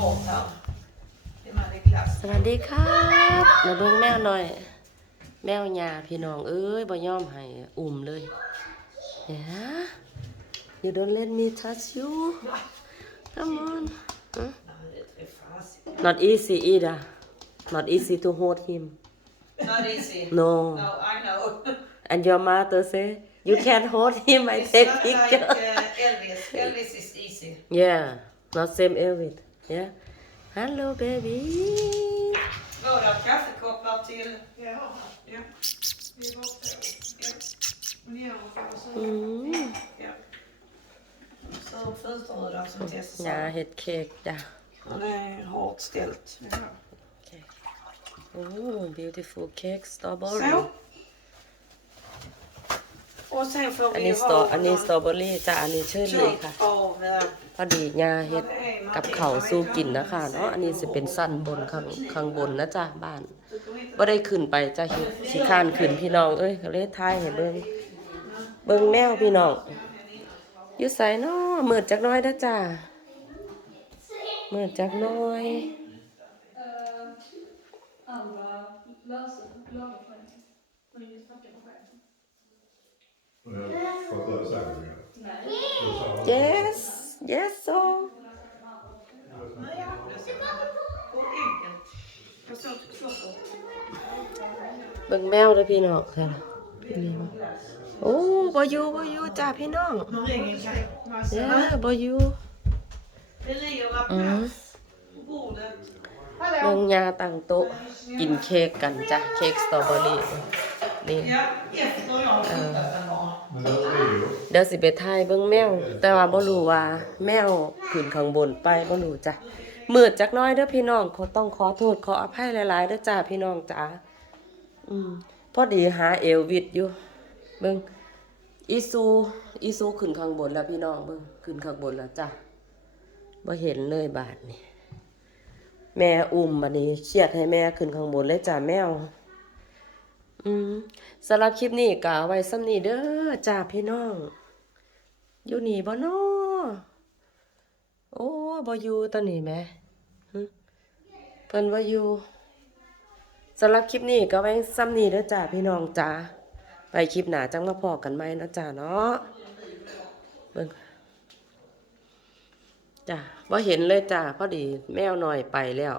สวัสดีครับมาเบิ่งแมวหน่อย แมวยาพี่น้องเอ้ยบ่ยอมให้อุ่มเลยเดี๋ยว You don't let me touch you Come on Huh? Nej, det är fasiken. Not easy either Not easy to hold him Not easy. No No, I know. And your mother say You can't hold him I It's take not like picture uh, Elvis. Elvis is easy. Yeah Not same Elvis Yeah Hello baby Våra kaffekoppar till... Ja, ja. Vi var på. Ja. Och ni har också. อืม Ja. Så fönsterrutan som Tessa ยา sa. เฮ็ดเค้กจ้ะ Han är hårt ställt. Ja. โอ้ beautiful cake strawberry Så. Och sen får อัน vi นี้ ju สตรอ ha อันนี้สตรอ någon เบอรี่จ้ะอันนี้เชอร์รี่ค่ะ chock av... eh, พอดียาเฮ็ด กับข้าวสู้กินนะคะเนาะอันนี้สิเป็นสั้นบนข้างข้างบนนะจ้ะบ้านบ่ได้ขึ้นไปจ้ะสิสิข้านขึ้นพี่น้องเอ้ยก็เลยทายให้เบิ่งเบิ่งแมวพี่น้องอยู่ไสเนาะมืดจักหน้อยเด้อจ้ะมืดจักหน้อย Eh, alla เบิ่งแมวเด้อพี่น้องค่ะโอ้บอยู่บอยู่จ้ะพี่น้องเด้อบอยู่ Det ligger där på Mm. på bordet. เบิ่งยาตั้งโต๊ะกินเค้กกันจ้ะเค้กสตรอเบอรี่นี่ Ja, efter jag har flyttat den bara. Men det är ju... เดี๋ยวสิไปถ่ายเบิ่งแมว แต่ว่าบ่รู้ว่าแมวขึ้นข้างบนไปบ่รู้จ้ะ มืดจักน้อยเด้อพี่น้องขอต้องขอโทษขออภัยหลายๆเด้อจ้าพี่น้องจ๋าอืมพอดีหาเอลวิดอยู่ เบิ่งอีซูอีซูขึ้นข้างบนแล้วพี่น้องเบิ่งขึ้นข้างบนแล้วจ้ะบ่เห็นเลยบาดนี้แม่อุ้มบัดนี้เครียดให้แม่ขึ้นข้างบนเลยจ้ะแมว อืมสำหรับคลิปนี้ก็ไว้ซ้ำนี้เด้อจ้าพี่น้อง อยู่นี่บ่น้อ โอ้บอยู่ตอนนี้แหมหึเพิ่นบอยู่สำหรับคลิปนี้ก็ไว้ซ้ำนี้เด้อจ้าพี่น้องจ้าไปคลิปหนาจังมาพอกันไหมนะจ้าเนาะเบิ่งจ้าบ่เห็นเลยจ้าพอดีแมวหน่อยไปแล้ว